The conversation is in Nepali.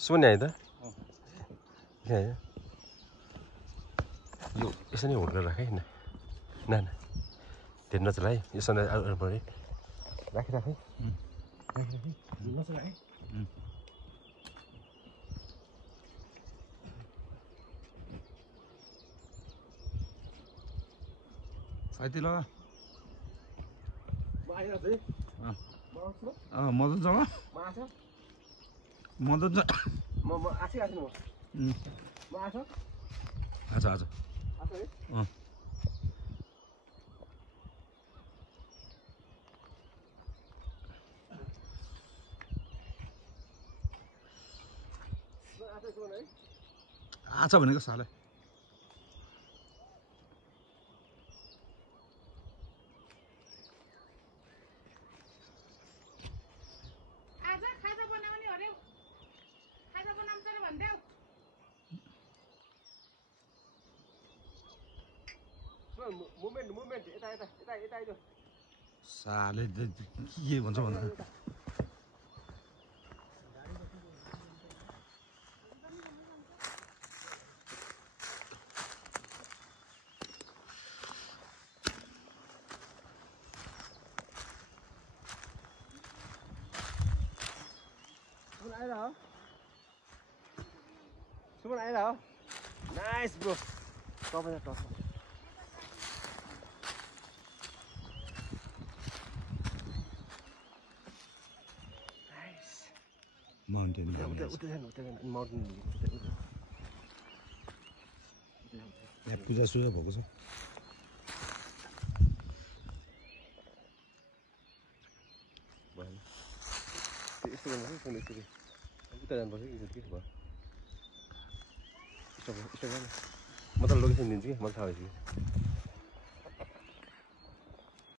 सुन्ने है त यो यसो नै होल्ड गरेर राख है न धेरै नचला है यसो पऱ्यो राख है नचला है साथी ल मदन जाऊ मदन जा आज आछ भनेको साले मुभमेन्ट यता साले के भन्छ भन्दा सुमन आइरह नाइस ब्रो टप माउन्टेन यहाँ पूजा सुजा भएको छ यस्तो गर्नुपर्छ यसरी उता जानुपर्छ कि के भयो म त लोकेसन दिन्छु कि मलाई थाहा भएपछि